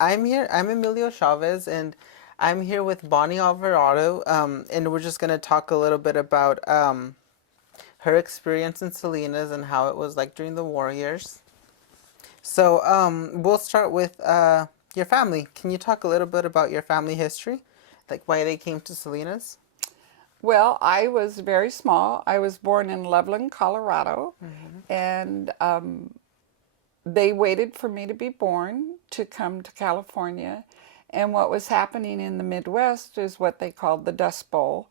I'm here. I'm Emilio Chavez, and I'm here with Bonnie Alvarado. And we're just gonna talk a little bit about her experience in Salinas and how it was like during the war years. So, we'll start with your family. Can you talk a little bit about your family history, like why they came to Salinas? Well, I was very small. I was born in Loveland, Colorado, Mm-hmm. and they waited for me to be born to come to California. And what was happening in the Midwest is what they called the Dust Bowl.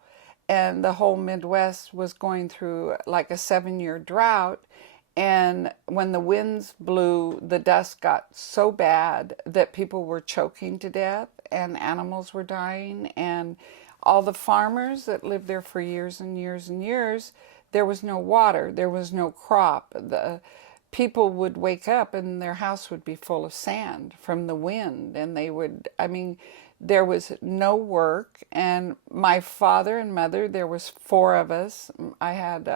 And the whole Midwest was going through like a 7 year drought. And when the winds blew, the dust got so bad that people were choking to death and animals were dying. And all the farmers that lived there for years and years and years, there was no water, there was no crop. The people would wake up and their house would be full of sand from the wind, and they would, I mean, there was no work. And my father and mother, there was four of us. I had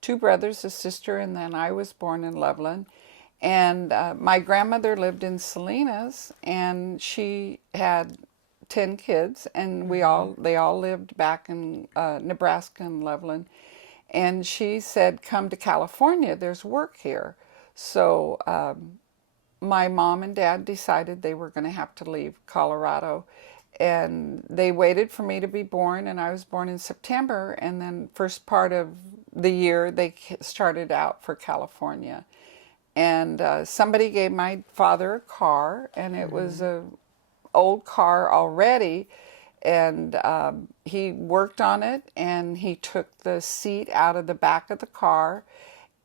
two brothers, a sister, and then I was born in Loveland. And my grandmother lived in Salinas, and she had 10 kids, and Mm-hmm. they all lived back in Nebraska and Loveland. And she said, come to California, there's work here. So my mom and dad decided they were going to have to leave Colorado. And they waited for me to be born, and I was born in September. And then, first part of the year, they started out for California. And somebody gave my father a car, and it was Mm-hmm. a old car already. And he worked on it, and he took the seat out of the back of the car,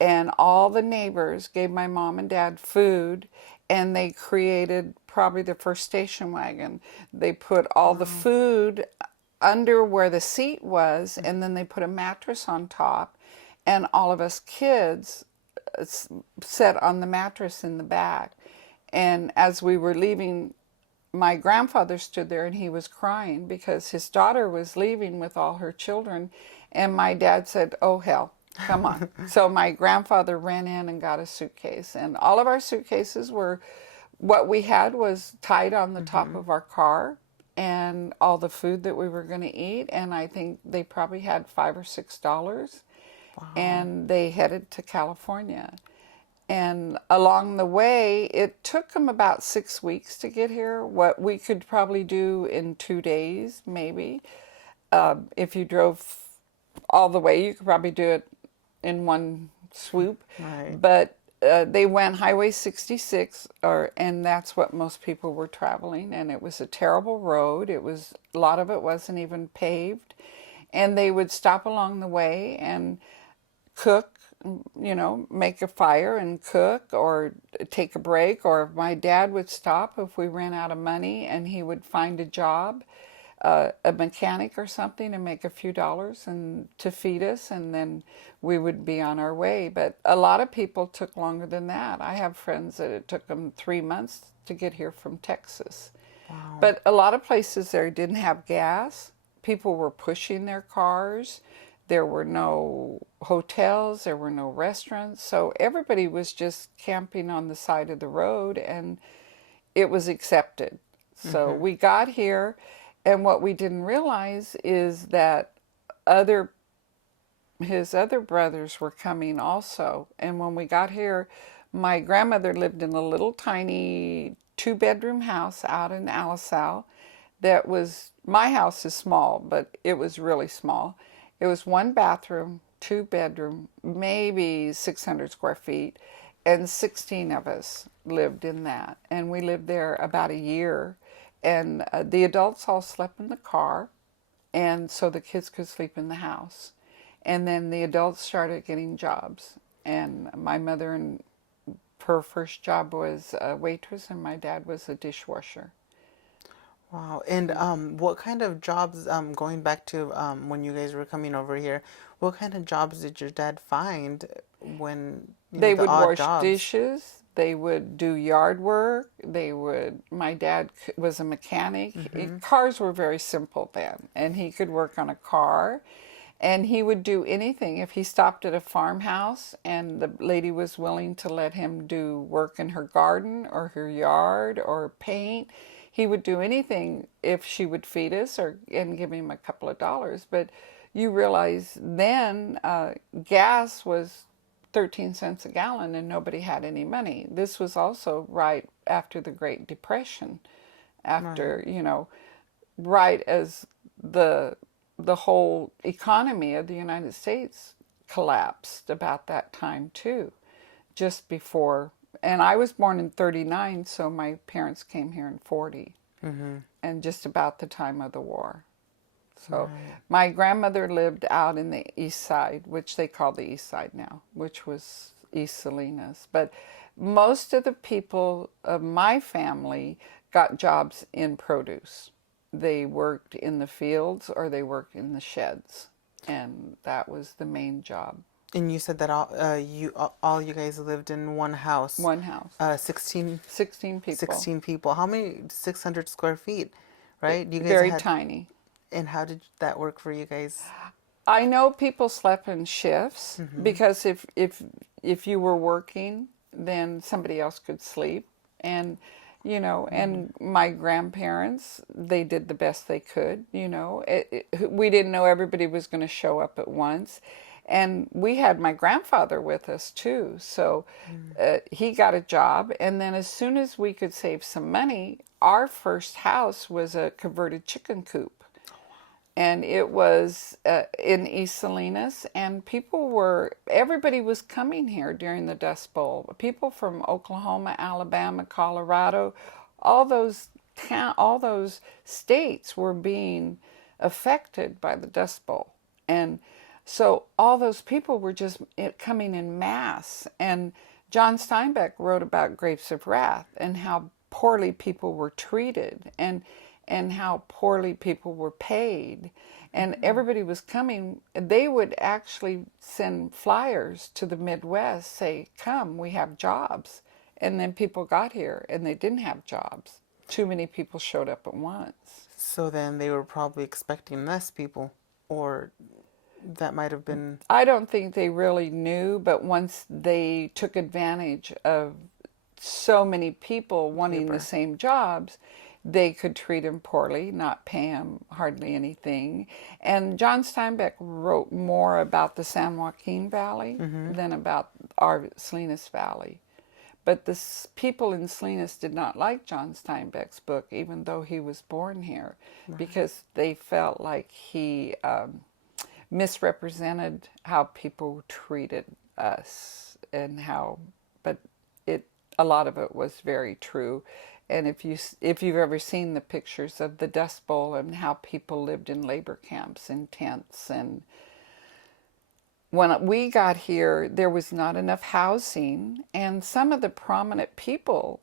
and all the neighbors gave my mom and dad food, and they created probably the first station wagon. They put all the Wow. food under where the seat was, and then they put a mattress on top, and all of us kids sat on the mattress in the back. And as we were leaving, my grandfather stood there and he was crying because his daughter was leaving with all her children. And my dad said, oh, hell, come on. So my grandfather ran in and got a suitcase. And all of our suitcases were, what we had was tied on the top Mm-hmm. of our car, and all the food that we were going to eat. And I think they probably had $5 or $6. Wow. And they headed to California. And along the way, it took them about 6 weeks to get here. What we could probably do in 2 days, maybe. If you drove all the way, you could probably do it in one swoop. Right. But they went Highway 66, and that's what most people were traveling. And it was a terrible road. It was, a lot of it wasn't even paved. And they would stop along the way and cook, make a fire and cook, or take a break. Or my dad would stop if we ran out of money, and he would find a job, a mechanic or something, and make a few dollars and to feed us, and then we would be on our way. But a lot of people took longer than that. I have friends that it took them 3 months to get here from Texas. Wow. But a lot of places there didn't have gas. People were pushing their cars. There were no hotels, there were no restaurants. So everybody was just camping on the side of the road, and it was accepted. So Mm-hmm. we got here, and what we didn't realize is that other his other brothers were coming also. And when we got here, my grandmother lived in a little tiny 2 bedroom house out in Alisal. That was, my house is small, but it was really small. It was one bathroom, 2 bedroom, maybe 600 square feet, and 16 of us lived in that. And we lived there about a year. And the adults all slept in the car, and so the kids could sleep in the house. And then the adults started getting jobs. And my mother, and her first job was a waitress, and my dad was a dishwasher. Wow. And what kind of jobs, going back to when you guys were coming over here, what kind of jobs did your dad find when, They the would odd wash jobs? dishes. They would do yard work. My dad was a mechanic. Mm-hmm. Cars were very simple then, and he could work on a car. And he would do anything. If he stopped at a farmhouse and the lady was willing to let him do work in her garden or her yard or paint, he would do anything if she would feed us or and give him a couple of dollars. But you realize then gas was 13 cents a gallon and nobody had any money. This was also right after the Great Depression, Right. after, right as the the whole economy of the United States collapsed about that time too, just before. And I was born in 39, so my parents came here in 40, Mm-hmm. and just about the time of the war. So Right. my grandmother lived out in the east side, which they call the east side now, which was East Salinas. But most of the people of my family got jobs in produce. They worked in the fields or they worked in the sheds, and that was the main job. And you said that all you guys lived in one house. One house, 16, 16 people, 16 people. How many? 600 square feet, right? You guys very had, tiny. and how did that work for you guys? I know people slept in shifts Mm-hmm. because if you were working, then somebody else could sleep, and Mm-hmm. and my grandparents, they did the best they could. We didn't know everybody was going to show up at once, and we had my grandfather with us too. So he got a job, and then as soon as we could save some money, our first house was a converted chicken coop, and it was in East Salinas, and everybody was coming here during the Dust Bowl. People from Oklahoma, Alabama, Colorado, all those all those states were being affected by the Dust Bowl, and so all those people were just coming in mass. And John Steinbeck wrote about Grapes of Wrath and how poorly people were treated, and how poorly people were paid. And everybody was coming. They would actually send flyers to the Midwest, say, come, we have jobs. And then people got here and they didn't have jobs. Too many people showed up at once. So then they were probably expecting less people, or that might have been I don't think they really knew, but once they took advantage of so many people wanting the labor. same jobs, they could treat him poorly, not pay him hardly anything. And John Steinbeck wrote more about the San Joaquin Valley Mm-hmm. than about our Salinas Valley. But the people in Salinas did not like John Steinbeck's book, even though he was born here, because they felt like he misrepresented how people treated us, and how, but it a lot of it was very true. And if you've ever seen the pictures of the Dust Bowl and how people lived in labor camps in tents, and when we got here, there was not enough housing, and some of the prominent people,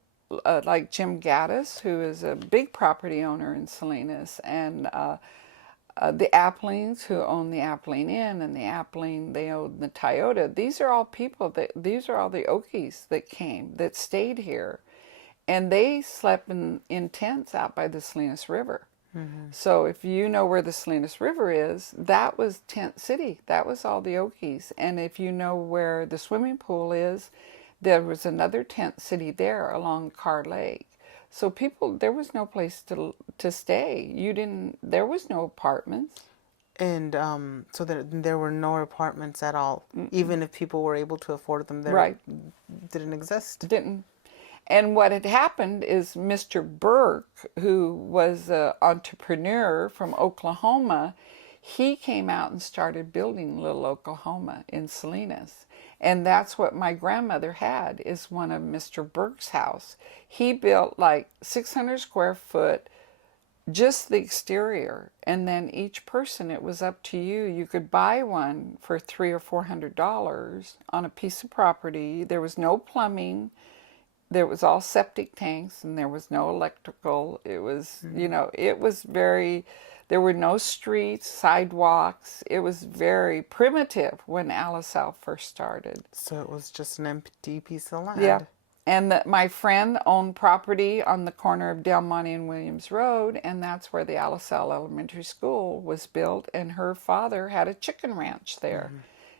like Jim Gaddis, who is a big property owner in Salinas, and the Applings, who own the Appling Inn, and the Appling, they own the Toyota. These are all people these are all the Okies that came, that stayed here. And they slept in tents out by the Salinas River. Mm-hmm. So if you know where the Salinas River is, that was Tent City. That was all the Okies. And if you know where the swimming pool is, there was another tent city there along Carr Lake. So there was no place to stay. There was no apartments. And so there were no apartments at all, even if people were able to afford them. There Right. didn't exist. Didn't. And what had happened is Mr. Burke, who was an entrepreneur from Oklahoma, he came out and started building Little Oklahoma in Salinas. And that's what my grandmother had, is one of Mr. Burke's house. He built like 600 square foot, just the exterior, and then each person, it was up to you. You could buy one for $300 or $400 on a piece of property. There was no plumbing. There was all septic tanks, and there was no electrical. It was, it was very, there were no streets, sidewalks. It was very primitive when Alisal first started. So it was just an empty piece of Yeah. land. And that my friend owned property on the corner of Del Monte and Williams Road, and that's where the Alisal Elementary School was built. And her father had a chicken ranch there, Mm-hmm.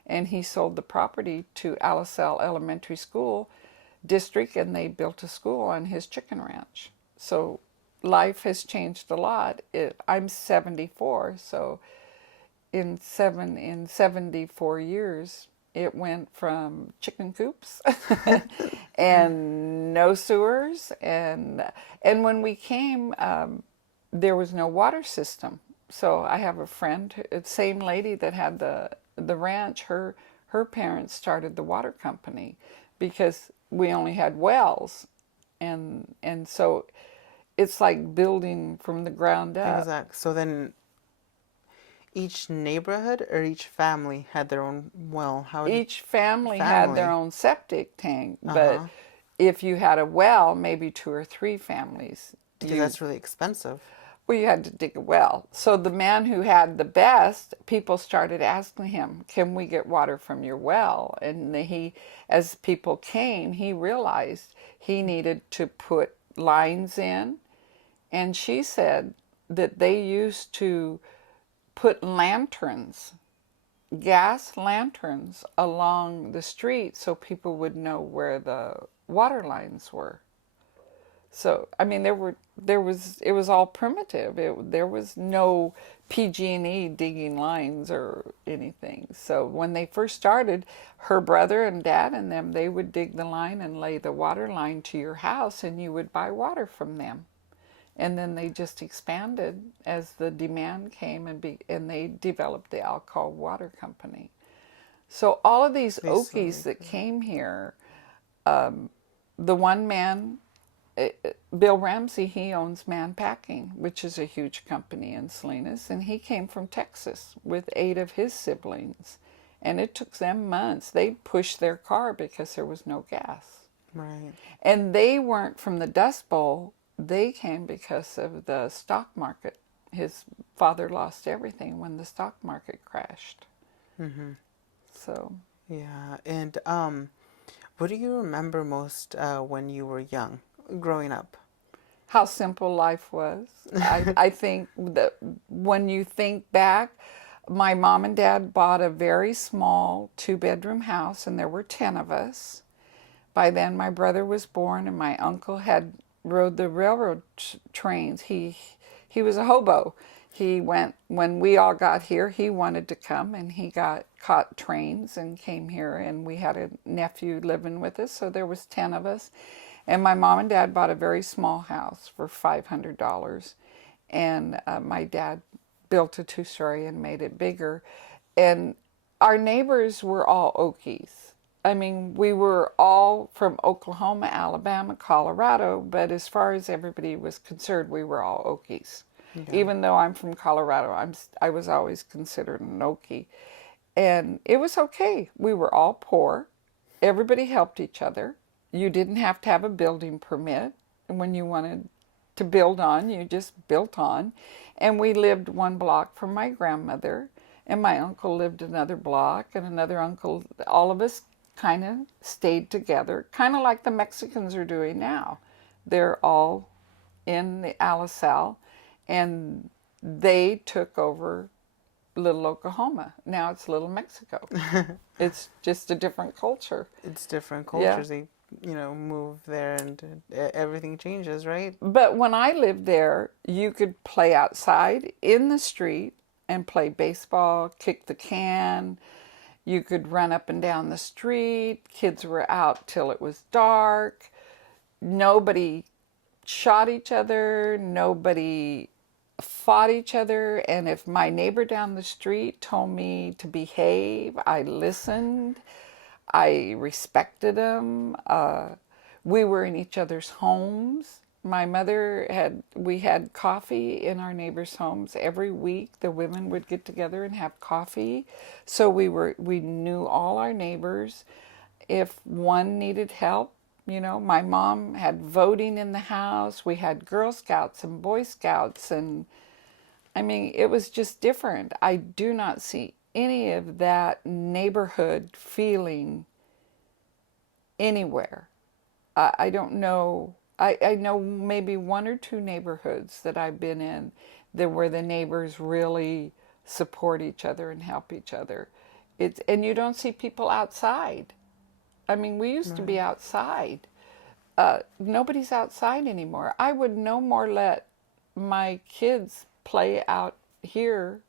and he sold the property to Alisal Elementary School District, and they built a school on his chicken ranch. So life has changed a lot. I'm 74, so in 74 years, it went from chicken coops and no sewers, and when we came, there was no water system. So I have a friend, same lady that had the ranch. Her parents started the water company because we only had wells, and so it's like building from the ground up. Exactly. So then each neighborhood or each family had their own well. How did Each family had their family? own septic tank, but Uh-huh. if you had a well, maybe two or three families, Because that's really expensive. well, you had to dig a well. So the man who had the best, people started asking him, "Can we get water from your well?" And as people came, he realized he needed to put lines in. And she said that they used to put lanterns, gas lanterns, along the street so people would know where the water lines were. So I mean, it was all primitive. There was no PG&E digging lines or anything. So when they first started, her brother and dad and them, they would dig the line and lay the water line to your house, and you would buy water from them. And then they just expanded as the demand came, and they developed the Alcoa Water Company. So all of these They Okies slowly that grew. came here, the one man, Bill Ramsey, he owns Man Packing, which is a huge company in Salinas, and he came from Texas with 8 of his siblings. And it took them months. They pushed their car because there was no gas. Right. And they weren't from the Dust Bowl. They came because of the stock market. His father lost everything when the stock market crashed. Mm-hmm. So Yeah. And what do you remember most when you were young, growing up? how simple life was. I think that when you think back, my mom and dad bought a very small 2-bedroom house, and there were 10 of us. By then, my brother was born, and my uncle had rode the railroad trains. He was a hobo. He went when we all got here. He wanted to come, and he got caught trains and came here. And we had a nephew living with us, so there was 10 of us. And my mom and dad bought a very small house for $500, and my dad built a 2-story and made it bigger. And our neighbors were all Okies. I mean, we were all from Oklahoma, Alabama, Colorado, but as far as everybody was concerned, we were all Okies. Yeah. Even though I'm from Colorado, I was always considered an Okie. And it was okay. We were all poor. Everybody helped each other. You didn't have to have a building permit when you wanted to build on. You just built on. And we lived 1 block from my grandmother, and my uncle lived another block, and another uncle. All of us kind of stayed together, kind of like the Mexicans are doing now. They're all in the Alisal, and they took over Little Oklahoma. Now it's Little Mexico. It's just a different culture. It's different Yeah. cultures. They, move there and everything changes, right? But when I lived there, you could play outside in the street and play baseball, kick the can. You could run up and down the street. Kids were out till it was dark. Nobody shot each other. Nobody fought each other. And if my neighbor down the street told me to behave, I listened. I respected them. We were in each other's homes. We had coffee in our neighbors' homes every week. The women would get together and have coffee. So we knew all our neighbors. If one needed help, my mom had voting in the house. We had Girl Scouts and Boy Scouts, and I mean, it was just different. I do not see any of that neighborhood feeling anywhere. I don't know. I know maybe one or two neighborhoods that I've been in that where the neighbors really support each other and help each other. And you don't see people outside. I mean, we used to be Right. outside. Nobody's outside anymore. I would no more let my kids play out here,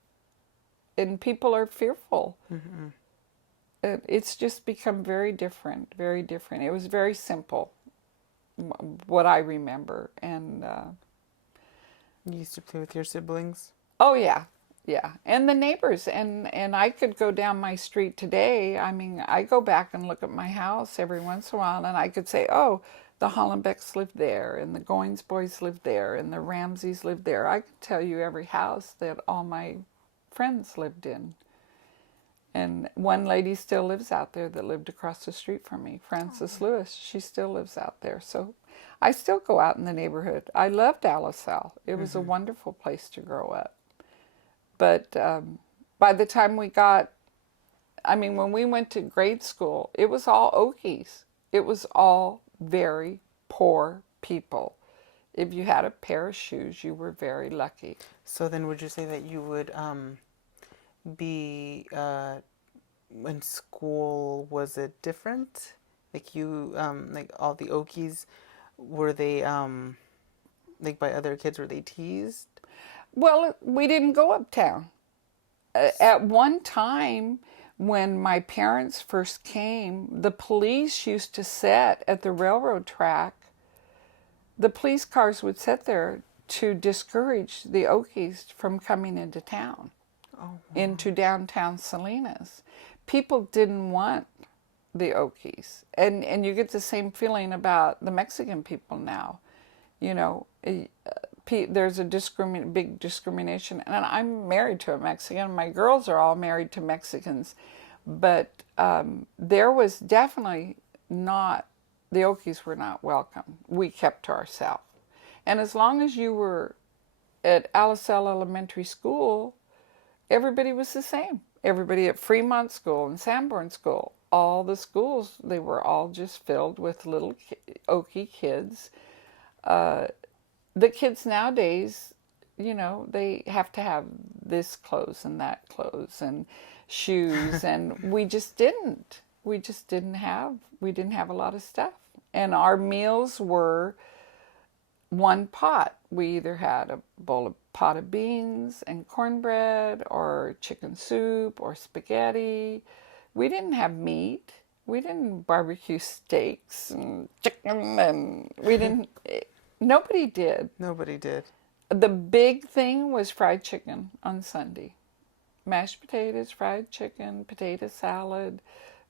and people are fearful. Mm-hmm. It's just become very different, very different. It was very simple, what I remember. And You used to play with your siblings? oh yeah, yeah, and the neighbors, and I could go down my street today. I mean, I go back and look at my house every once in a while, and I could say, oh, the Hollenbecks lived there, and the Goins boys lived there, and the Ramseys lived there. I could tell you every house that all my friends lived in. And one lady still lives out there that lived across the street from me, Frances Lewis. She still lives out there. So I still go out in the neighborhood. I loved Alisal. It was a Mm-hmm. wonderful place to grow up. But by the time we got, I mean, when we went to grade school, it was all Okies. It was all very poor people. If you had a pair of shoes, you were very lucky. So then would you say that you would be in school, was it different? Like you like all the Okies, were they like by other kids, were they teased? Well, we didn't go uptown. At one time, when my parents first came, the police used to sit at the railroad track. The police cars would sit there to discourage the Okies from coming into town, Oh, into downtown Salinas. People didn't want the Okies. And you get the same feeling about the Mexican people now. You know, there's a big discrimination. And I'm married to a Mexican. My girls are all married to Mexicans. But there was definitely not, the Okies were not welcome. We kept to ourselves. And as long as you were at Alisal Elementary School, everybody was the same. Everybody at Fremont School and Sanborn School, all the schools, they were all just filled with little Okie kids. The kids nowadays, you know, they have to have this clothes and that clothes and shoes, and we just didn't. We didn't have a lot of stuff. And our meals were one pot. We either had a pot of beans and cornbread, or chicken soup, or spaghetti. We didn't have meat. We didn't barbecue steaks and chicken, and we didn't. Nobody did. nobody did. The big thing was fried chicken on Sunday. Mashed potatoes, fried chicken, potato salad.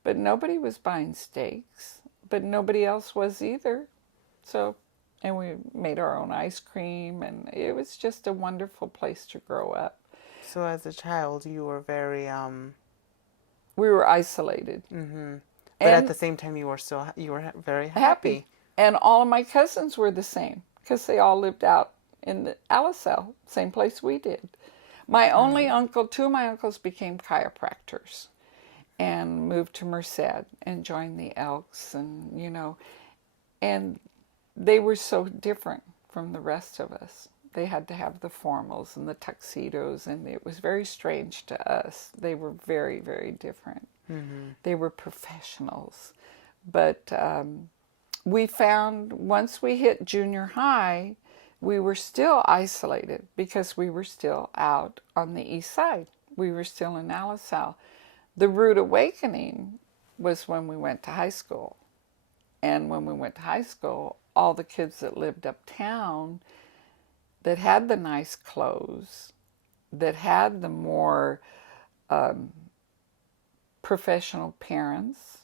But nobody was buying steaks. But nobody else was either. So, and we made our own ice cream, and it was just a wonderful place to grow up. So as a child, you were very We were isolated but at and the same time you were very happy. happy. And all of my cousins were the same because they all lived out in the Alisal, same place we did. My only uncle, two of my uncles became chiropractors and moved to Merced and joined the Elks, and you know, and they were so different from the rest of us. They had to have the formals and the tuxedos, and it was very strange to us. They were very, very different. They were professionals. But we found once we hit junior high, we were still isolated because we were still out on the east side. We were still in Alisal. The rude awakening was when we went to high school. And when we went to high school, all the kids that lived uptown that had the nice clothes, that had the more professional parents,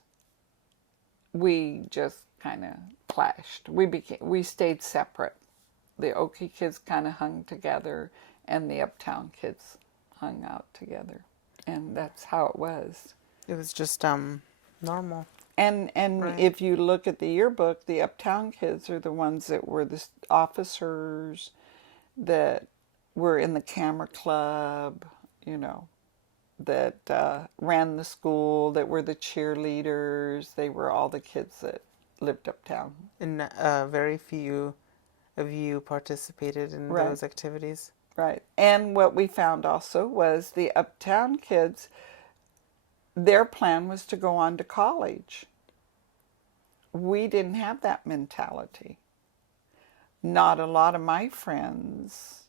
we just kind of clashed. We stayed separate. The Okie kids kind of hung together, and the uptown kids hung out together, and that's how it was. It was just normal. And Right. if you look at the yearbook, the uptown kids are the ones that were the officers, that were in the camera club, you know, that ran the school, that were the cheerleaders. They were all the kids that lived uptown. And very few of you participated in Right. those activities. Right. And what we found also was the uptown kids, their plan was to go on to college. We didn't have that mentality. Not a lot of my friends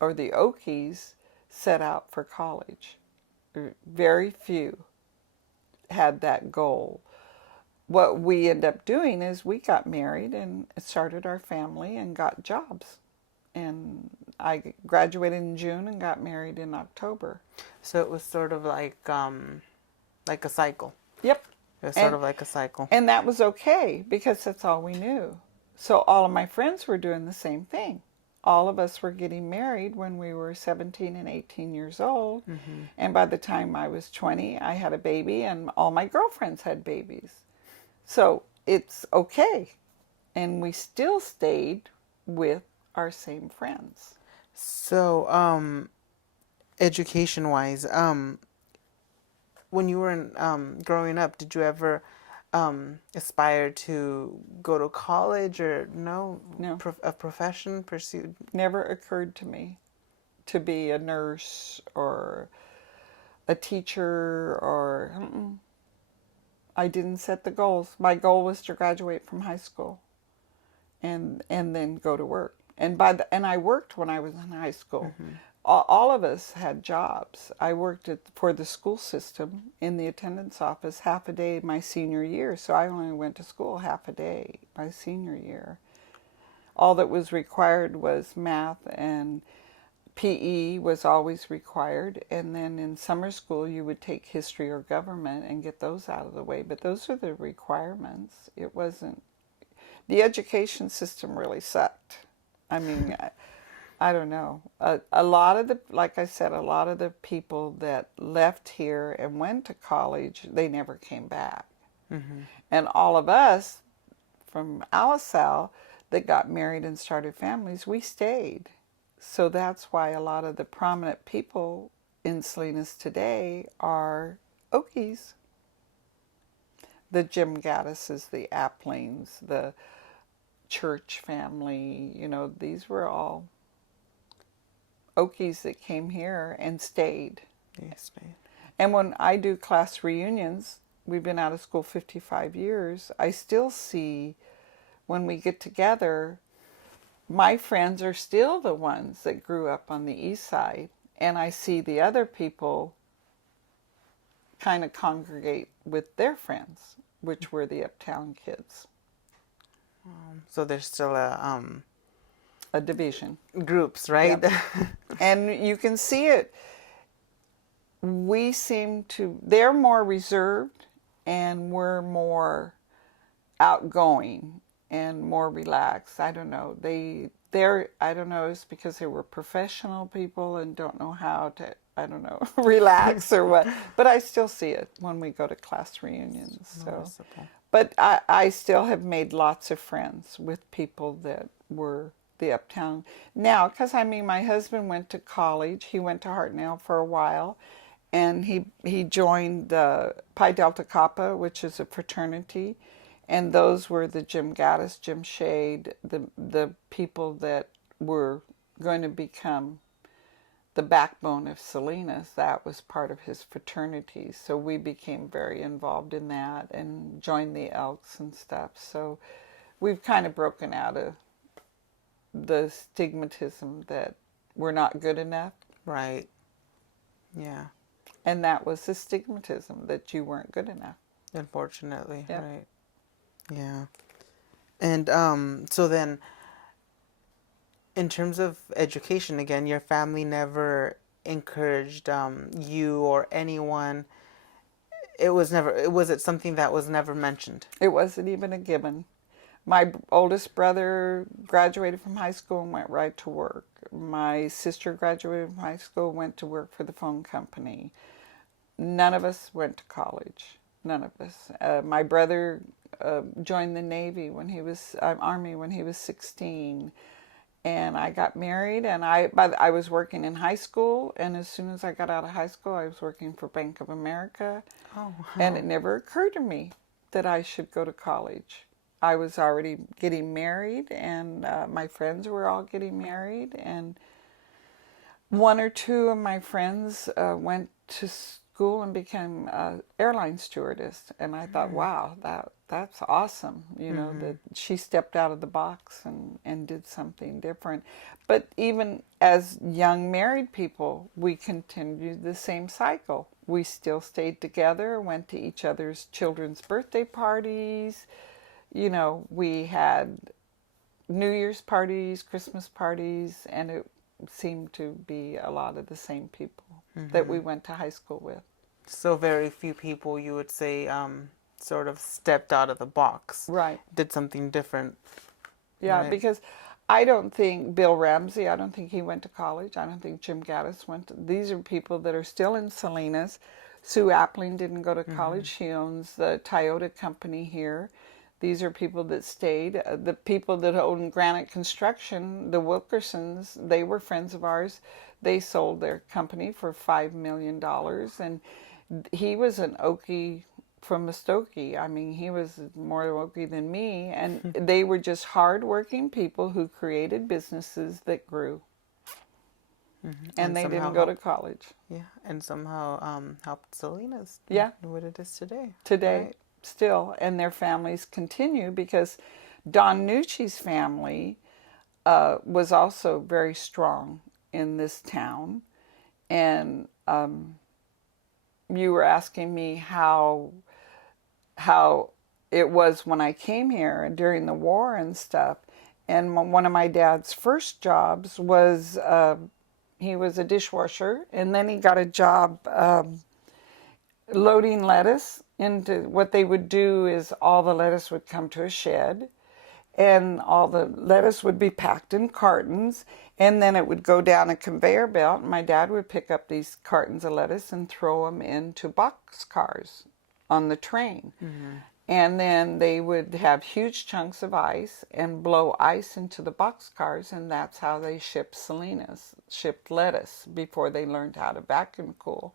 or the Okies set out for college. Very few had that goal. What we ended up doing is we got married and started our family and got jobs. And I graduated in June and got married in October. So it was sort of like a cycle. Yep. It was sort of like a cycle. And that was okay because that's all we knew. So all of my friends were doing the same thing. All of us were getting married when we were 17 and 18 years old. Mm-hmm. And by the time I was 20, I had a baby and all my girlfriends had babies. So it's okay. And we still stayed with our same friends. So, education-wise, when you were growing up, did you ever aspire to go to college or No. a profession pursued? Never occurred to me to be a nurse or a teacher or I didn't set the goals. My goal was to graduate from high school and then go to work. And and I worked when I was in high school. Mm-hmm. All of us had jobs. I worked for the school system in the attendance office half a day my senior year, so I only went to school half a day my senior year. All that was required was math, and PE was always required, and then in summer school you would take history or government and get those out of the way, but those are the requirements. It wasn't, the education system really sucked. I mean, I don't know. A lot of like I said, a lot of the people that left here and went to college, they never came back. Mm-hmm. And all of us from Alisal that got married and started families, we stayed. So that's why a lot of the prominent people in Salinas today are Okies. The Jim Gattises, the Applings, the Church family, these were all Okies that came here and stayed. Yes, stayed. And when I do class reunions, we've been out of school 55 years, I still see when we get together, my friends are still the ones that grew up on the east side. And I see the other people kind of congregate with their friends, which were the uptown kids. So there's still A division. Groups, right? Yep. And you can see it. They're more reserved and we're more outgoing and more relaxed. I don't know. I don't know, it's because they were professional people and don't know how to, I don't know, relax or what. But I still see it when we go to class reunions. So. But I still have made lots of friends with people that were the uptown. Now, because my husband went to college. He went to Hartnell for a while. And he joined the Pi Delta Kappa, which is a fraternity. And those were the Jim Gattis, Jim Shade, the people that were going to become the backbone of Salinas. That was part of his fraternity. So we became very involved in that and joined the Elks and stuff. So we've kind of broken out of the stigmatism that we're not good enough. Right. Yeah. And that was the stigmatism, that you weren't good enough. Unfortunately, yep. Right. Yeah. And so then, in terms of education, again, your family never encouraged you or anyone. Was it something that was never mentioned? It wasn't even a given. My oldest brother graduated from high school and went right to work. My sister graduated from high school and went to work for the phone company. None of us went to college. None of us. My brother joined the Navy Army when he was 16. And I got married, and I was working in high school, and as soon as I got out of high school, I was working for Bank of America. Oh, wow. And it never occurred to me that I should go to college. I was already getting married, and my friends were all getting married, and one or two of my friends went to school and became airline stewardess, and I thought, wow, that's awesome. You know, that she stepped out of the box and did something different. But even as young married people, we continued the same cycle. We still stayed together, went to each other's children's birthday parties. You know, we had New Year's parties, Christmas parties, and it seemed to be a lot of the same people that we went to high school with. So very few people, you would say, sort of stepped out of the box, Right. did something different. Yeah, Right. because I don't think Bill Ramsey, I don't think he went to college. I don't think Jim Gaddis went to, these are people that are still in Salinas. Sue Appling didn't go to college. She owns the Toyota company here. These are people that stayed. The people that own Granite Construction, the Wilkersons, they were friends of ours. They sold their company for $5 million. And he was an Okie from Muskogee. I mean, he was more Okie than me. And they were just hardworking people who created businesses that grew. And they didn't go to college. Yeah, and somehow helped Salinas. Yeah. What it is today. Today, Right. still, and their families continue because Don Nucci's family was also very strong in this town. And you were asking me how it was when I came here during the war and stuff. And one of my dad's first jobs was he was a dishwasher, and then he got a job loading lettuce into what they would do is all the lettuce would come to a shed, and all the lettuce would be packed in cartons, and then it would go down a conveyor belt. And my dad would pick up these cartons of lettuce and throw them into box cars on the train. And then they would have huge chunks of ice and blow ice into the boxcars, and that's how they shipped shipped lettuce before they learned how to vacuum cool.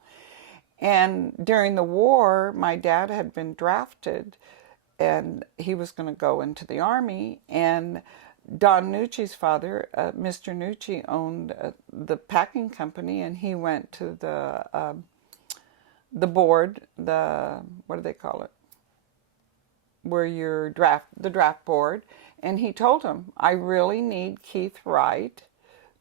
And during the war, my dad had been drafted, and he was going to go into the Army. And Don Nucci's father, Mr. Nucci, owned the packing company, and he went to the board, what do they call it? Where the draft board, and he told him, I really need Keith Wright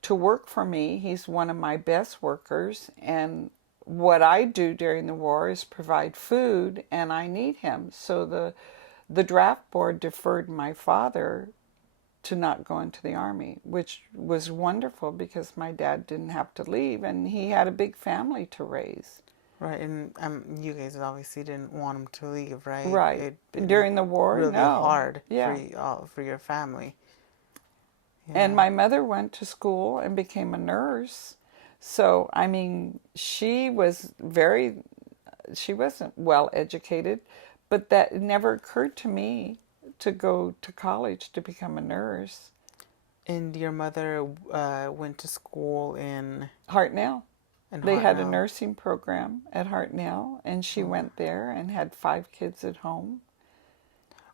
to work for me. He's one of my best workers, and what I do during the war is provide food, and I need him. So the draft board deferred my father to not go into the Army, which was wonderful because my dad didn't have to leave, and he had a big family to raise. Right, and you guys obviously didn't want him to leave, right? Right. During the war, really no. hard Yeah. for your family. Yeah. And my mother went to school and became a nurse. So, I mean, she wasn't well educated, but that never occurred to me to go to college to become a nurse. And your mother went to school in Hartnell. They had a Hartnell. nursing program at Hartnell, and she went there and had 5 kids at home.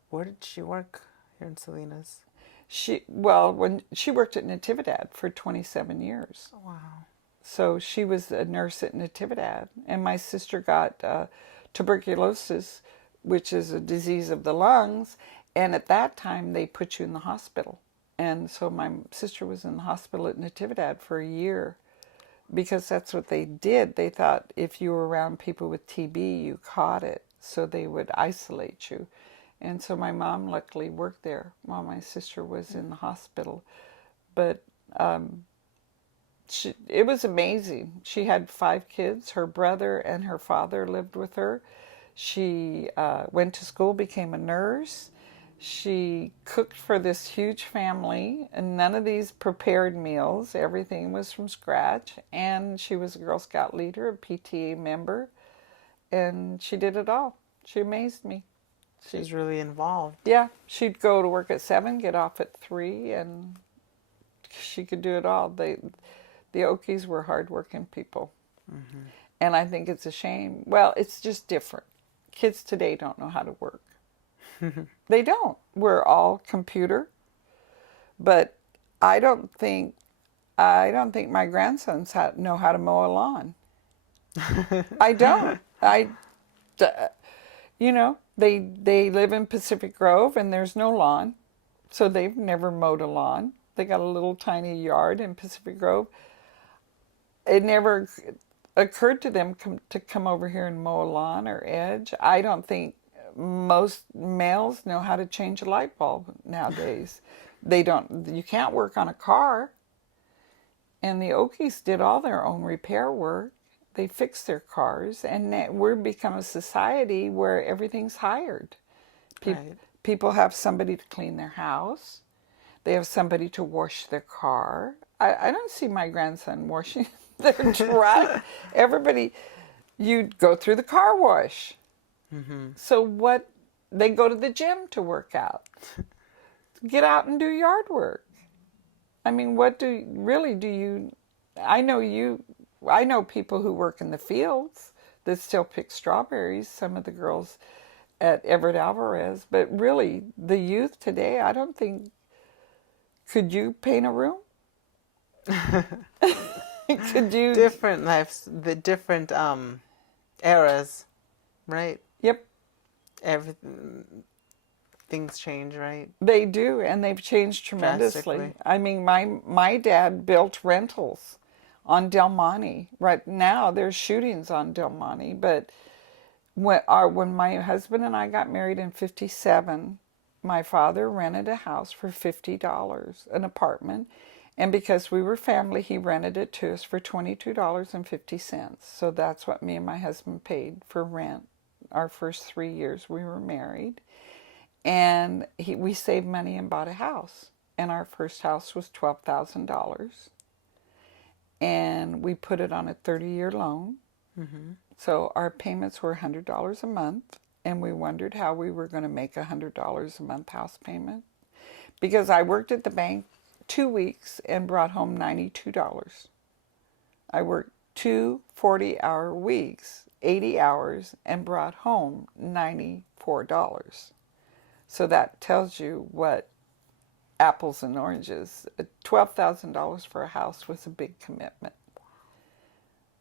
Where did she work here in Salinas? When she worked at Natividad for 27 years. Wow. So she was a nurse at Natividad, and my sister got tuberculosis, which is a disease of the lungs, and at that time they put you in the hospital. And so my sister was in the hospital at Natividad for a year because that's what they did. They thought if you were around people with TB, you caught it, so they would isolate you. And so my mom luckily worked there while my sister was in the hospital. But it was amazing. She had 5 kids. Her brother and her father lived with her. She went to school, became a nurse. She cooked for this huge family, and none of these prepared meals. Everything was from scratch. And she was a Girl Scout leader, a PTA member, and she did it all. She amazed me. She's really involved. Yeah, she'd go to work at 7, get off at 3, and she could do it all. The Okies were hardworking people. And I think it's a shame. Well, it's just different. Kids today don't know how to work. They don't. We're all computer. But I don't think my grandsons know how to mow a lawn. I don't. They live in Pacific Grove and there's no lawn, so they've never mowed a lawn. They got a little tiny yard in Pacific Grove. It never occurred to them to come over here and mow a lawn or edge. I don't think most males know how to change a light bulb nowadays. They don't. You can't work on a car. And the Okies did all their own repair work. They fixed their cars, and we've become a society where everything's hired. Right. People have somebody to clean their house. They have somebody to wash their car. I don't see my grandson washing their truck. Everybody, you go through the car wash. So what? They go to the gym to work out. Get out and do yard work. I mean, what do you? I know people who work in the fields that still pick strawberries. Some of the girls at Everett Alvarez, but really, the youth today, I don't think. Could you paint a room? Could you? Different lives, the different eras, right? Yep, Everything, things change, right? they do, and they've changed tremendously. Drastically. I mean, my dad built rentals on Del Monte. Right now, there's shootings on Del Monte, but when my husband and I got married in '57, my father rented a house for $50, an apartment, and because we were family, he rented it to us for $22.50. So that's what me and my husband paid for rent our first 3 years we were married. And we saved money and bought a house. And our first house was $12,000. And we put it on a 30-year loan. So our payments were $100 a month. And we wondered how we were going to make $100 a month house payment. Because I worked at the bank 2 weeks and brought home $92. I worked 2 40-hour weeks, 80 hours, and brought home $94. So that tells you what apples and oranges. $12,000 for a house was a big commitment.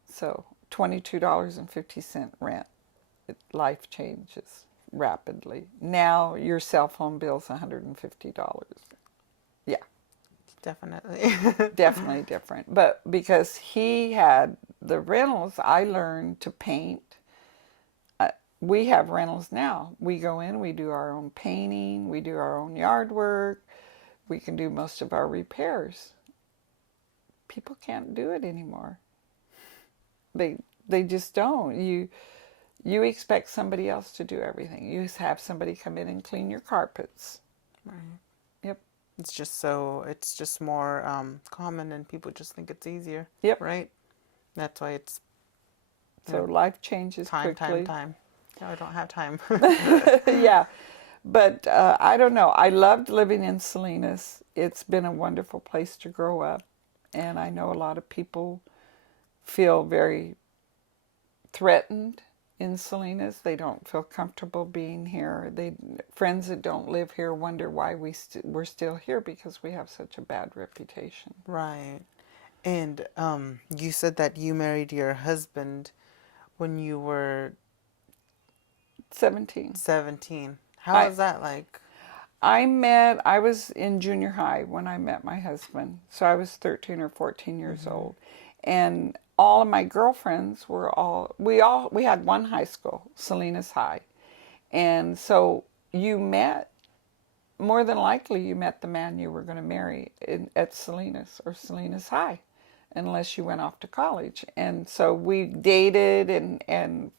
So $22.50 rent. Life changes rapidly. Now your cell phone bill's $150. Yeah, Definitely. definitely different. But because he had the rentals, I learned to paint. We have rentals now. We go in, we do our own painting, we do our own yard work, we can do most of our repairs. People can't do it anymore. They just don't. You expect somebody else to do everything. You have somebody come in and clean your carpets. Right. Yep. It's just more common, and people just think it's easier. Yep. Right. That's why it's So life changes time. quickly. No, I don't have time. Yeah. But I don't know. I loved living in Salinas. It's been a wonderful place to grow up. And I know a lot of people feel very threatened in Salinas. They don't feel comfortable being here. Friends that don't live here wonder why we're still here, because we have such a bad reputation. Right. And you said that you married your husband when you were 17. 17. How was that like? I was in junior high when I met my husband. So I was 13 or 14 years old. And all of my girlfriends we had one high school, Salinas High. And so more than likely you met the man you were going to marry at Salinas or Salinas High, unless you went off to college. And so we dated and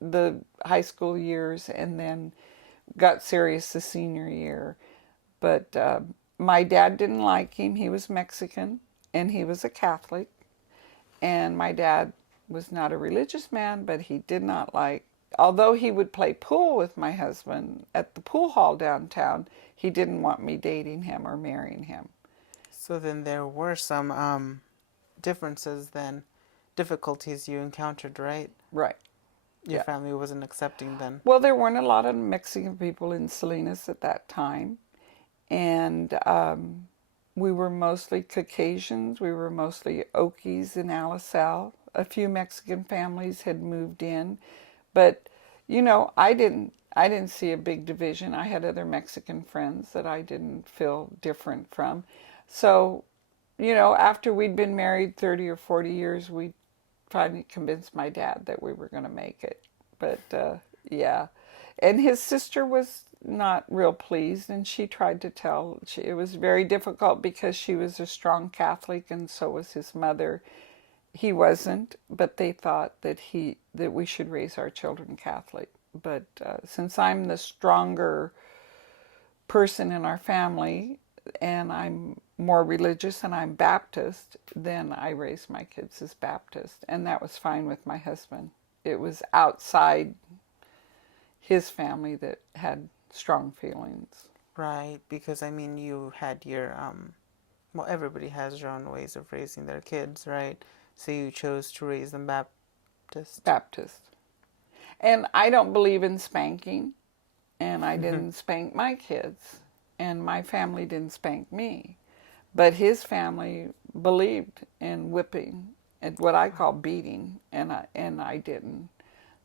the high school years, and then got serious the senior year. But my dad didn't like him. He was Mexican and he was a Catholic. And my dad was not a religious man, but he did not like, although he would play pool with my husband at the pool hall downtown, he didn't want me dating him or marrying him. So then there were some differences then, difficulties you encountered, right? Right. Your Yeah. family wasn't accepting then. Well, there weren't a lot of Mexican people in Salinas at that time. And we were mostly Caucasians. We were mostly Okies in Alisal. A few Mexican families had moved in, but I didn't see a big division. I had other Mexican friends that I didn't feel different from. So, after we'd been married 30 or 40 years, we finally convinced my dad that we were going to make it. But yeah. And his sister was not real pleased, and she tried to tell. It was very difficult because she was a strong Catholic, and so was his mother. He wasn't, but they thought that we should raise our children Catholic. But since I'm the stronger person in our family, and I'm more religious and I'm Baptist, then I raised my kids as Baptist, and that was fine with my husband. It was outside his family that had strong feelings. Right, because I mean, you had your well, everybody has their own ways of raising their kids, right? So you chose to raise them Baptist. Baptist. And I don't believe in spanking, and I didn't spank my kids, and my family didn't spank me. But his family believed in whipping, and what I call beating, and I didn't.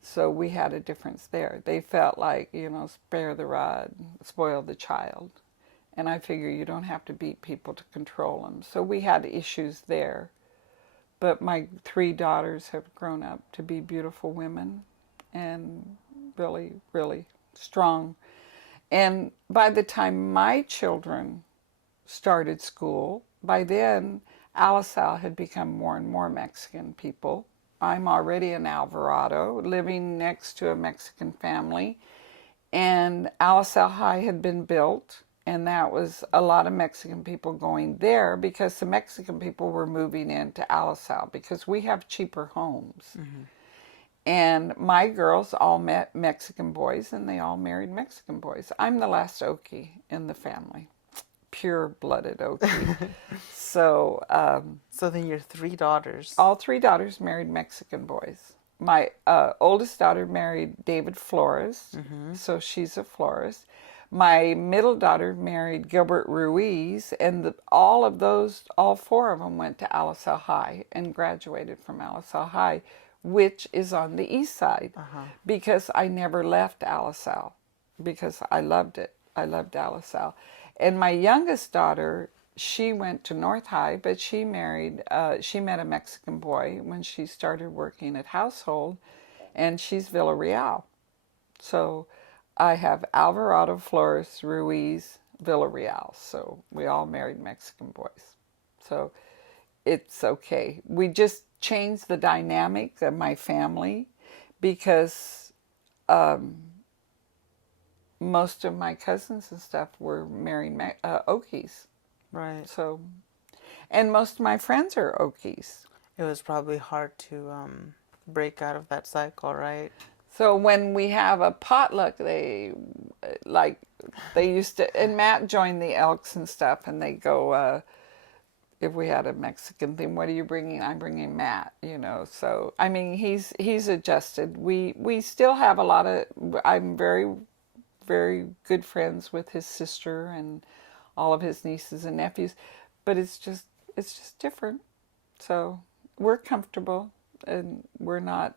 So we had a difference there. They felt like, spare the rod, spoil the child. And I figure you don't have to beat people to control them. So we had issues there. But my 3 daughters have grown up to be beautiful women and really, really strong. And by the time my children started school, by then Alisal had become more and more Mexican people. I'm already in Alvarado, living next to a Mexican family, and Alisal High had been built, and that was a lot of Mexican people going there because the Mexican people were moving into Alisal because we have cheaper homes. And my girls all met Mexican boys, and they all married Mexican boys. I'm the last Okie in the family, pure-blooded Okie. So So then your 3 daughters. all 3 daughters married Mexican boys. My oldest daughter married David Flores, so she's a florist. My middle daughter married Gilbert Ruiz, and all 4 of them went to Alisal High and graduated from Alisal High, which is on the east side, because I never left Alisal, because I loved it. I loved Alisal. And my youngest daughter, she went to North High, but she met a Mexican boy when she started working at Household, and she's Villarreal. So I have Alvarado, Flores, Ruiz, Villarreal. So we all married Mexican boys. So it's okay. We just changed the dynamic of my family because most of my cousins and stuff were married Okies. Right. So, and most of my friends are Okies. It was probably hard to break out of that cycle, right? So when we have a potluck, they used to, and Matt joined the Elks and stuff, and they go, if we had a Mexican thing, what are you bringing? I'm bringing Matt, So, I mean, he's adjusted. We still have a lot of, I'm very, very good friends with his sister and all of his nieces and nephews, but it's just different. So we're comfortable, and we're not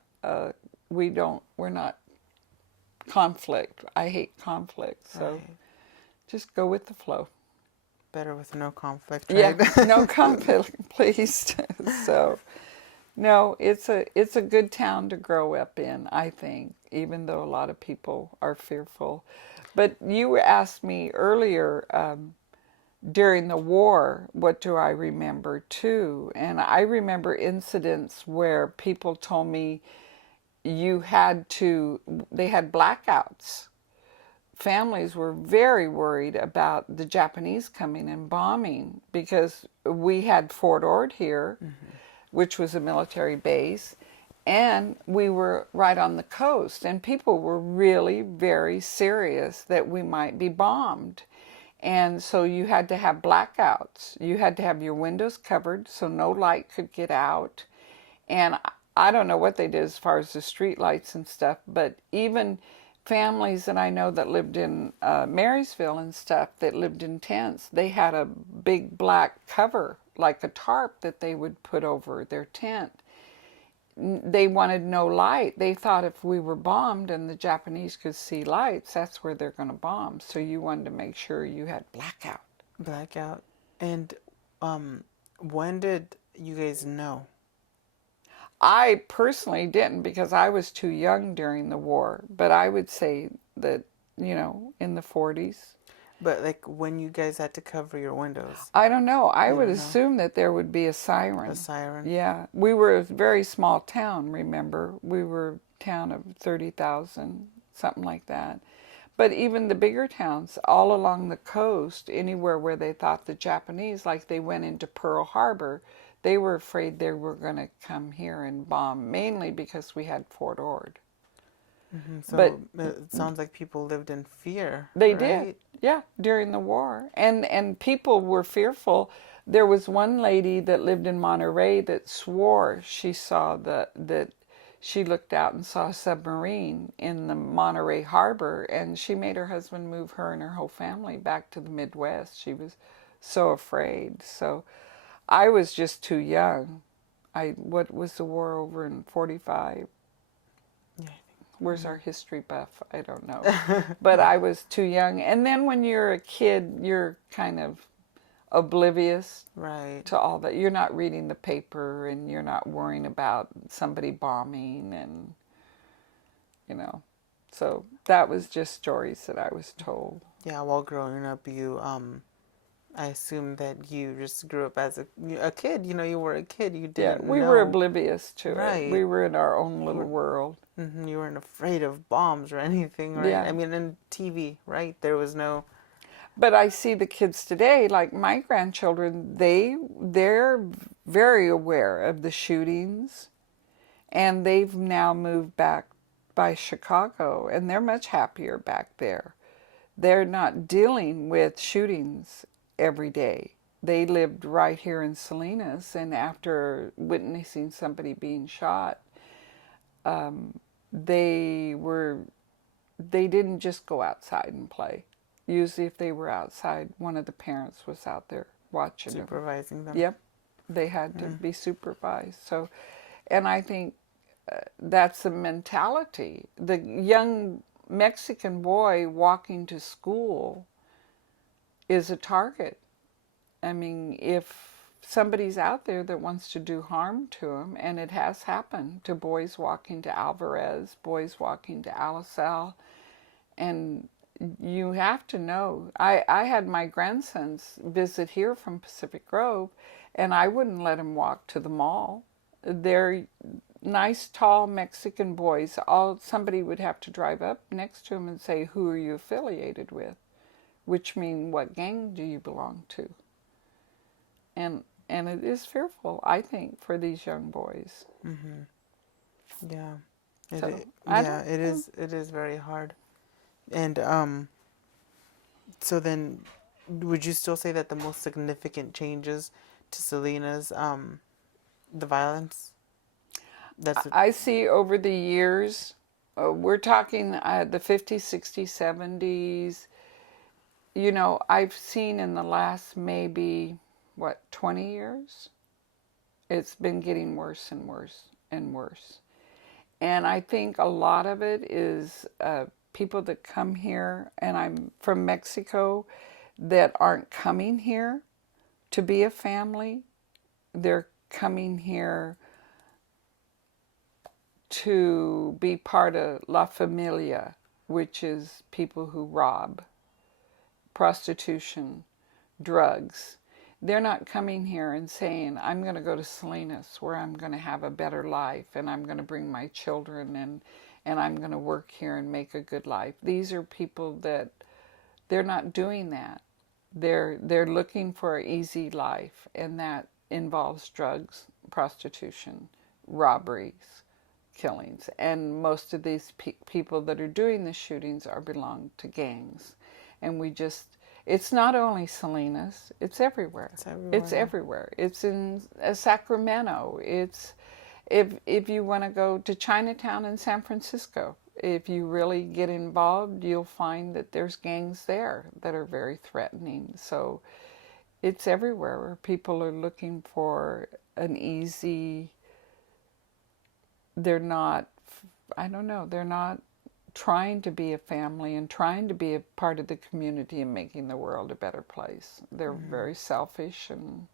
conflict. I hate conflict, so Right. just go with the flow. Better with no conflict, Yeah, right? no conflict, please. So, no, it's a good town to grow up in, I think, even though a lot of people are fearful. But you asked me earlier, during the war, what do I remember too? And I remember incidents where people told me they had blackouts. Families were very worried about the Japanese coming and bombing because we had Fort Ord here, which was a military base, and we were right on the coast, and people were really very serious that we might be bombed. And so you had to have blackouts. You had to have your windows covered so no light could get out. And I don't know what they did as far as the street lights and stuff, but even families that I know that lived in Marysville and stuff that lived in tents, they had a big black cover, like a tarp that they would put over their tent. They wanted no light. They thought if we were bombed and the Japanese could see lights, that's where they're going to bomb. So you wanted to make sure you had blackout. Blackout. And when did you guys know? I personally didn't because I was too young during the war, but I would say that, in the 40s. But like when you guys had to cover your windows, I don't know. I you would don't know. assume that there would be a siren. A siren. Yeah. We were a very small town, remember? We were a town of 30,000, something like that. But even the bigger towns all along the coast, anywhere where they thought the Japanese, like they went into Pearl Harbor, they were afraid they were going to come here and bomb, mainly because we had Fort Ord. So But it sounds like people lived in fear, they right? did, yeah, during the war, and people were fearful. There was one lady that lived in Monterey that swore she saw that she looked out and saw a submarine in the Monterey harbor, and she made her husband move her and her whole family back to the Midwest. She was so afraid. So I was just too young. What was the war over in 45? Yeah. Where's our history buff? I don't know. But I was too young. And then when you're a kid, you're kind of oblivious Right. to all that. You're not reading the paper and you're not worrying about somebody bombing and, So that was just stories that I was told. Yeah, while growing up, I assume that you just grew up as a kid. You were a kid. You Yeah, didn't we know. were oblivious to it. Right. We were in our own little world. You weren't afraid of bombs or anything, right? Yeah. I mean, in TV, right? There was no. But I see the kids today, like my grandchildren, they're very aware of the shootings, and they've now moved back by Chicago, and they're much happier back there. They're not dealing with shootings every day. They lived right here in Salinas, and after witnessing somebody being shot, they didn't just go outside and play. Usually if they were outside, one of the parents was out there watching them. Supervising them. Yep. They had to be supervised. So, and I think that's the mentality. The young Mexican boy walking to school is a target. I mean, if somebody's out there that wants to do harm to him, and it has happened to boys walking to Alvarez, boys walking to Alisal, and you have to know. I had my grandsons visit here from Pacific Grove, and I wouldn't let them walk to the mall. They're nice, tall Mexican boys. Somebody would have to drive up next to them and say, "Who are you affiliated with?" Which means, what gang do you belong to? And it is fearful, I think, for these young boys. Yeah. So, It is very hard. And so then, would you still say that the most significant changes to Salinas, the violence? I see over the years, we're talking the 50s, 60s, 70s. I've seen in the last maybe, 20 years, it's been getting worse and worse and worse. And I think a lot of it is people that come here, and I'm from Mexico, that aren't coming here to be a family. They're coming here to be part of La Familia, which is people who rob, prostitution, drugs. They're not coming here and saying, I'm going to go to Salinas where I'm going to have a better life and I'm going to bring my children and I'm going to work here and make a good life. These are people that they're not doing that. They're looking for an easy life, and that involves drugs, prostitution, robberies, killings. And most of these people that are doing the shootings belong to gangs. And it's not only Salinas, it's everywhere. It's everywhere. It's everywhere. It's in Sacramento. If you want to go to Chinatown in San Francisco, if you really get involved, you'll find that there's gangs there that are very threatening. So it's everywhere where people are looking for an easy, they're not, I don't know, they're not trying to be a family and trying to be a part of the community and making the world a better place. They're very selfish, and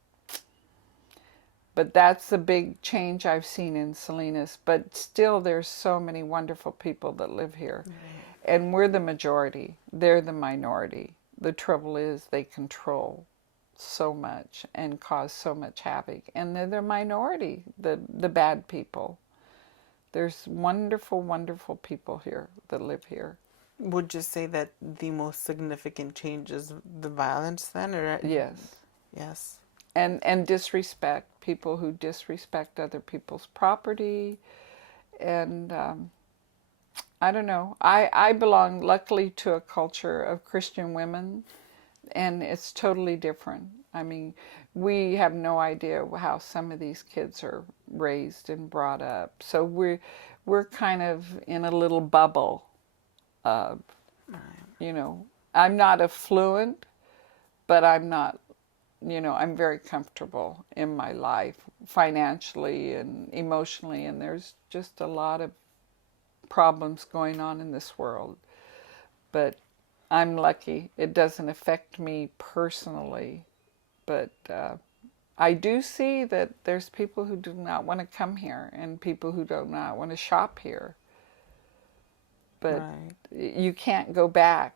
but that's the big change I've seen in Salinas. But still, there's so many wonderful people that live here, and we're the majority. They're the minority. The trouble is they control so much and cause so much havoc, and they're the minority, the bad people. There's wonderful, wonderful people here that live here. Would you say that the most significant change is the violence then, or Yes. yes? And disrespect, people who disrespect other people's property. And I don't know. I belong, luckily, to a culture of Christian women, and it's totally different. I mean, we have no idea how some of these kids are raised and brought up. So we're kind of in a little bubble of, you know, I'm not affluent, but I'm not, you know, I'm very comfortable in my life financially and emotionally, and there's just a lot of problems going on in this world. But I'm lucky. It doesn't affect me personally. But I do see that there's people who do not want to come here and people who do not want to shop here. But Right. you can't go back.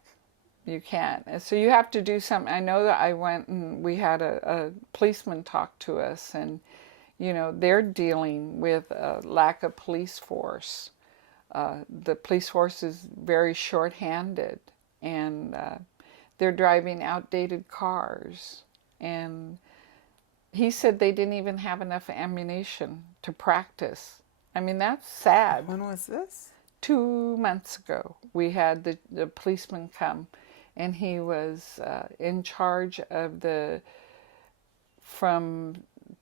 You can't. And so you have to do something. I know that I went and we had a policeman talk to us, and, you know, they're dealing with a lack of police force. The police force is very short-handed, and they're driving outdated cars. And he said they didn't even have enough ammunition to practice. I mean, that's sad. When was this? 2 months ago, we had the policeman come, and he was in charge of from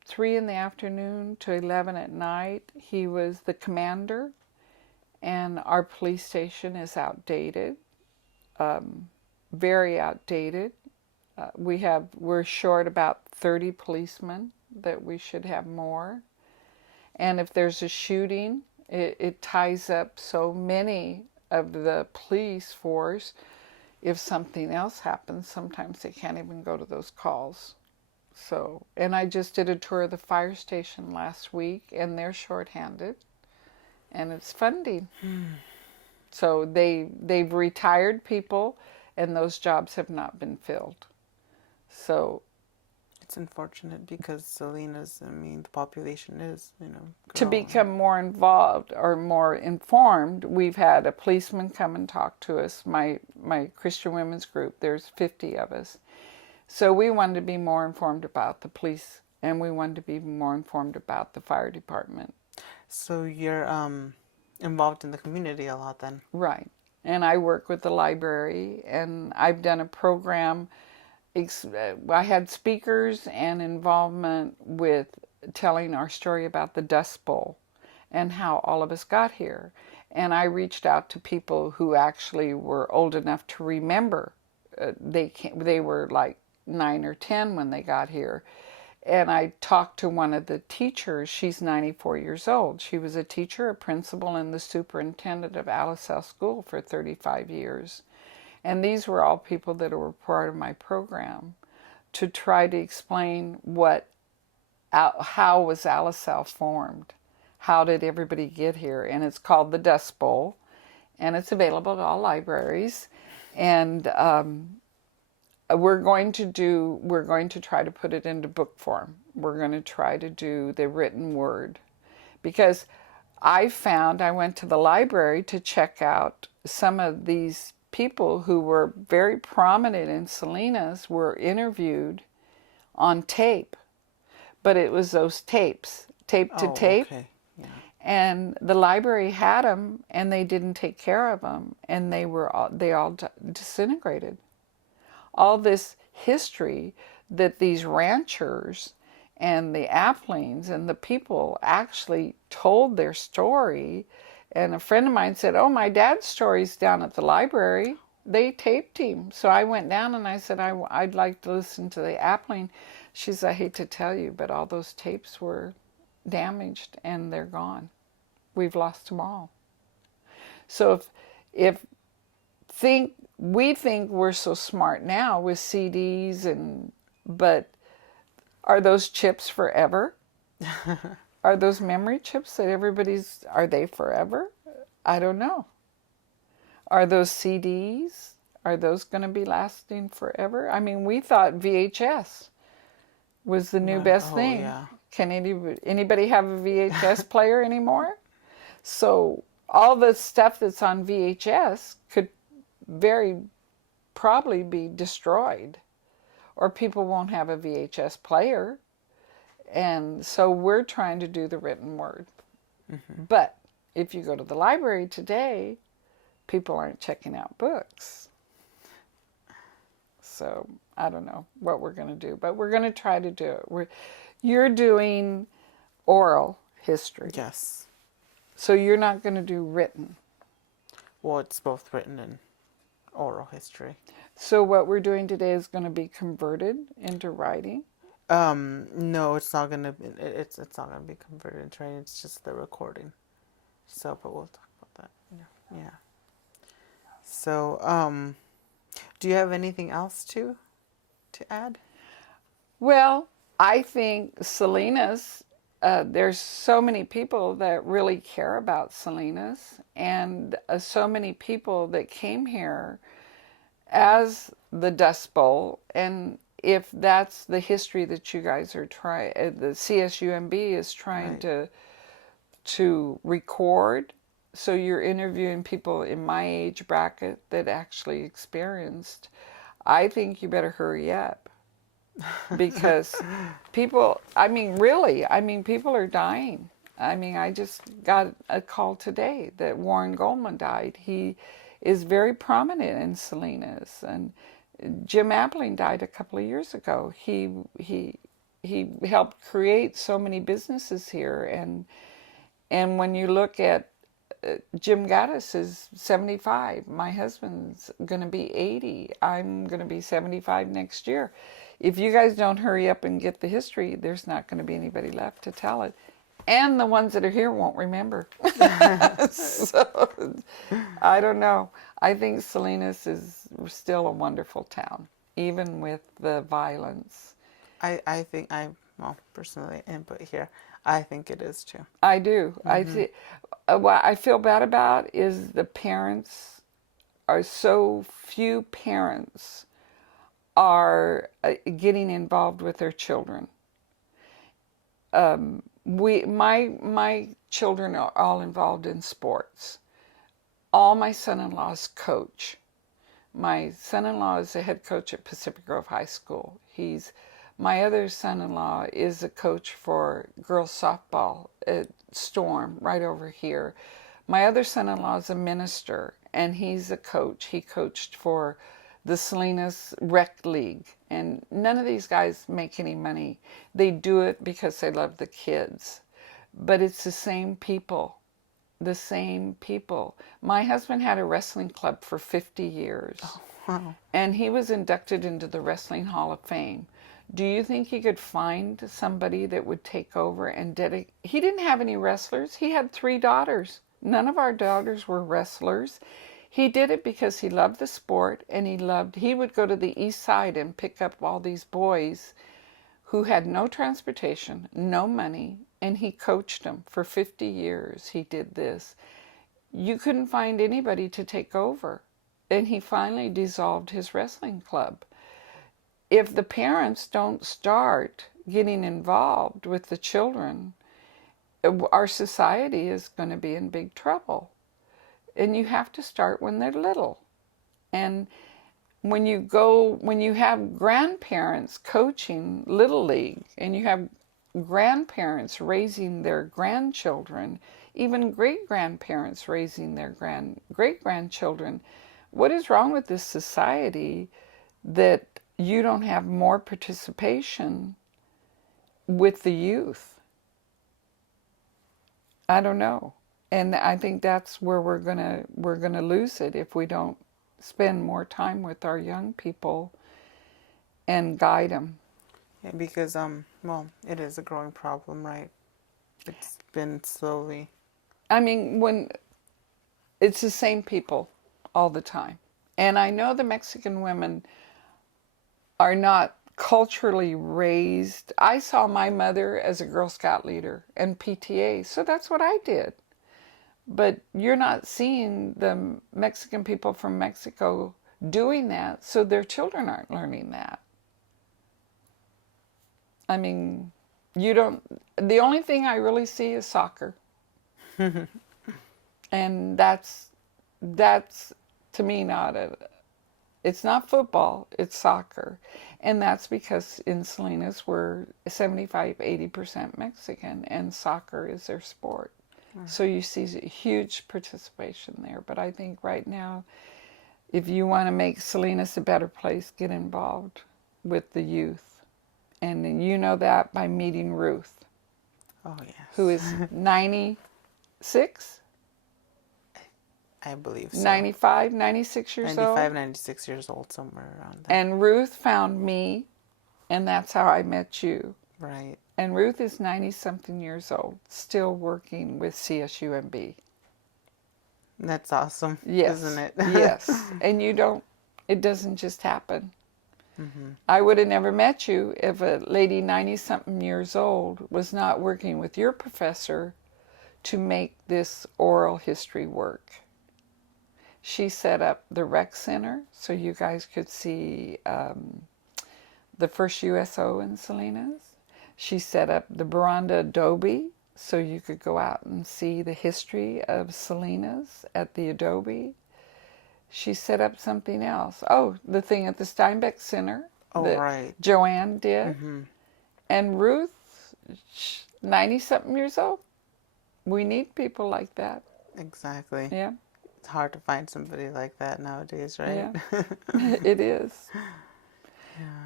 3 in the afternoon to 11 at night. He was the commander, and our police station is outdated, very outdated. We're short about 30 policemen, that we should have more. And if there's a shooting, it ties up so many of the police force. If something else happens, sometimes they can't even go to those calls. So, and I just did a tour of the fire station last week, and they're shorthanded, and it's funding. So they've retired people, and those jobs have not been filled. So It's unfortunate because Salinas, I mean, the population is, you know, to growing. become more involved or more informed, we've had a policeman come and talk to us. My Christian women's group, there's 50 of us. So we wanted to be more informed about the police, and we wanted to be more informed about the fire department. So you're involved in the community a lot then. Right. And I work with the library, and I've done a program. I had speakers and involvement with telling our story about the Dust Bowl and how all of us got here. And I reached out to people who actually were old enough to remember. They were like 9 or 10 when they got here. And I talked to one of the teachers. She's 94 years old. She was a teacher, a principal, and the superintendent of Alisal School for 35 years. And these were all people that were part of my program to try to explain how was Alisal formed? How did everybody get here? And it's called the Dust Bowl, and it's available at all libraries. And we're going to try to put it into book form. We're going to try to do the written word, because I went to the library to check out some of these people who were very prominent in Salinas were interviewed on tape, but it was those tapes, tape to tape. Okay. Yeah. And the library had them, and they didn't take care of them, and they all disintegrated. All this history that these ranchers and the Applings and the people actually told their story. And a friend of mine said, "Oh, my dad's story's down at the library." They taped him. So I went down and I said, I'd like to listen to the Appling. She said, "I hate to tell you, but all those tapes were damaged and they're gone. We've lost them all." So if we think we're so smart now with CDs, but are those chips forever? Are those memory chips that are they forever? I don't know. Are those CDs? Are those going to be lasting forever? I mean, we thought VHS was the new best Oh, thing. yeah. Can anybody have a VHS player anymore? So all the stuff that's on VHS could very probably be destroyed, or people won't have a VHS player. And so we're trying to do the written word. But if you go to the library today, people aren't checking out books. So I don't know what we're going to do, but we're going to try to do it. You're doing oral history. Yes. So you're not going to do written. Well, it's both written and oral history. So what we're doing today is going to be converted into writing. No, it's not gonna be. It's not gonna be converted into writing. It's just the recording. So, but we'll talk about that. Yeah. So, do you have anything else to add? Well, I think Salinas, there's so many people that really care about Salinas, and so many people that came here as the Dust Bowl. And if that's the history that you guys are trying, the CSUMB is trying to record, so you're interviewing people in my age bracket that actually experienced, I think you better hurry up. Because people, people are dying. I mean, I just got a call today that Warren Goldman died. He is very prominent in Salinas, and Jim Appling died a couple of years ago. He helped create so many businesses here, and when you look at Jim Gaddis is 75. My husband's going to be 80. I'm going to be 75 next year. If you guys don't hurry up and get the history, there's not going to be anybody left to tell it. And the ones that are here won't remember. So, I don't know. I think Salinas is still a wonderful town, even with the violence. I think well, personally, input here. I think it is too. I do. What I feel bad about is the parents are so few parents are getting involved with their children. My children are all involved in sports. All my son-in-laws coach. My son-in-law is the head coach at Pacific Grove High School. My other son-in-law is a coach for girls softball at Storm right over here. My other son-in-law is a minister, and he's a coach. He coached for the Salinas Rec League, and none of these guys make any money. They do it because they love the kids. But it's the same people. The same people. My husband had a wrestling club for 50 years. Oh, wow. And he was inducted into the Wrestling Hall of Fame. Do you think he could find somebody that would take over and dedicate? He didn't have any wrestlers. He had 3 daughters. None of our daughters were wrestlers. He did it because he loved the sport, and he would go to the east side and pick up all these boys who had no transportation, no money, and he coached them for 50 years. He did this. You couldn't find anybody to take over. And he finally dissolved his wrestling club. If the parents don't start getting involved with the children, our society is going to be in big trouble. And you have to start when they're little. And when you have grandparents coaching Little League, and you have grandparents raising their grandchildren, even great-grandparents raising their great-grandchildren, what is wrong with this society that you don't have more participation with the youth. I don't know. And I think that's where we're gonna lose it if we don't spend more time with our young people and guide them. Yeah, because well, it is a growing problem, right? It's been slowly. I mean, when it's the same people all the time. And I know the Mexican women are not culturally raised. I saw my mother as a Girl Scout leader and PTA, so that's what I did. But you're not seeing the Mexican people from Mexico doing that, so their children aren't learning that. I mean, you don't, the only thing I really see is soccer. And that's to me not a, it's not football, it's soccer. And that's because in Salinas we're 75-80% Mexican and soccer is their sport. So you see huge participation there. But I think right now, if you want to make Salinas a better place, get involved with the youth. And you know that by meeting Ruth, Oh yes. who is 96, I believe so. 95, 96 years 95, old. 96 years old, somewhere around there. And Ruth found me, and that's how I met you. Right. And Ruth is 90-something years old, still working with CSUMB. That's awesome, Yes. isn't it? Yes. And it doesn't just happen. I would have never met you if a lady 90-something years old was not working with your professor to make this oral history work. She set up the rec center so you guys could see the first USO in Salinas. She set up the Baranda Adobe so you could go out and see the history of Salinas at the Adobe. She set up something else. Oh, the thing at the Steinbeck Center Oh, that right. Joanne did. And Ruth, 90-something years old. We need people like that. Exactly. Yeah, It's hard to find somebody like that nowadays, right? yeah. It is.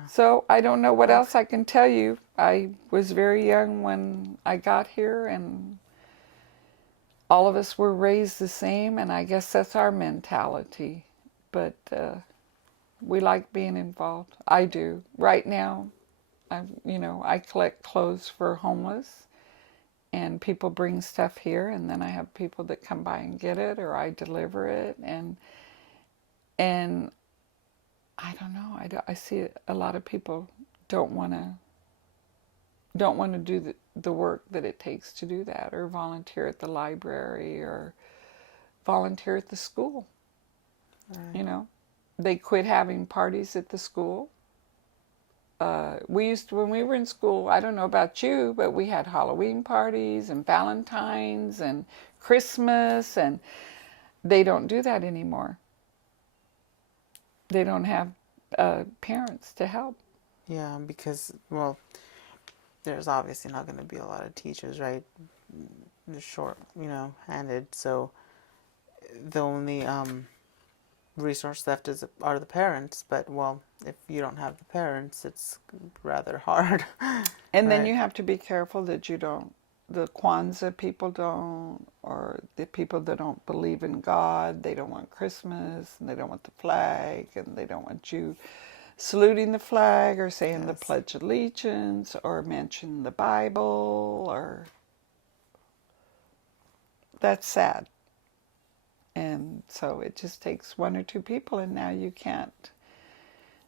So I don't know what else I can tell you. I was very young when I got here, and all of us were raised the same, and I guess that's our mentality. But we like being involved. I do. Right now, I collect clothes for homeless, and people bring stuff here, and then I have people that come by and get it, or I deliver it, and I don't know. I see a lot of people don't want to do the work that it takes to do that, or volunteer at the library, or volunteer at the school. Right. They quit having parties at the school. We used to, when we were in school, I don't know about you, but we had Halloween parties and Valentine's and Christmas, and they don't do that anymore. They don't have parents to help. Yeah, because, well, there's obviously not going to be a lot of teachers, right? They're short, handed. So the only resource left are the parents. But, well, if you don't have the parents, it's rather hard. And then Right. you have to be careful that the Kwanzaa people don't, or the people that don't believe in God, they don't want Christmas, and they don't want the flag, and they don't want you saluting the flag, or saying the Yes. Pledge of Allegiance, or mention the Bible, or... That's sad. And so it just takes one or two people, and now you can't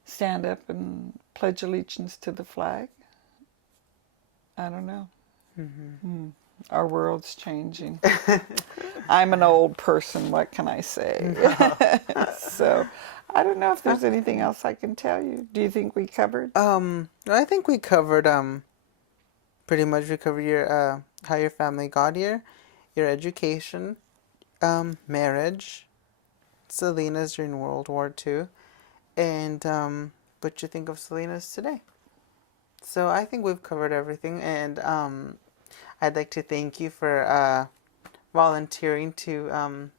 stand up and pledge allegiance to the flag. I don't know. Our world's changing. I'm an old person, what can I say? So I don't know if there's anything else I can tell you. Do you think we covered? I think we covered pretty much. We covered your how your family got here, your education, marriage, Salinas during World War II, and what you think of Salinas today. So I think we've covered everything, and I'd like to thank you for volunteering to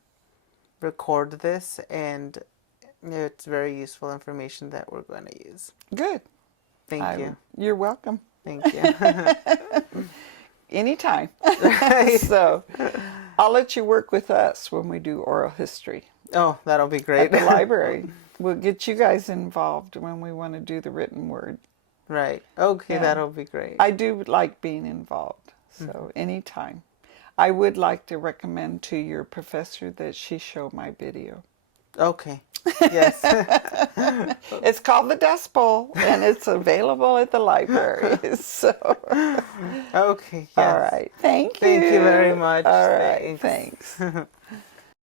record this, and it's very useful information that we're going to use. Good. Thank you. You're welcome. Thank you. Anytime. So I'll let you work with us when we do oral history Oh, that'll be at great. the library. We'll get you guys involved when we want to do the written word. Right. Okay, Yeah. that'll be great. I do like being involved, so anytime. I would like to recommend to your professor that she show my video. Okay. Yes. It's called The Dust Bowl, and it's available at the library. So, Okay, all yes. right. Thank you. Thank you very much. All right. Thanks.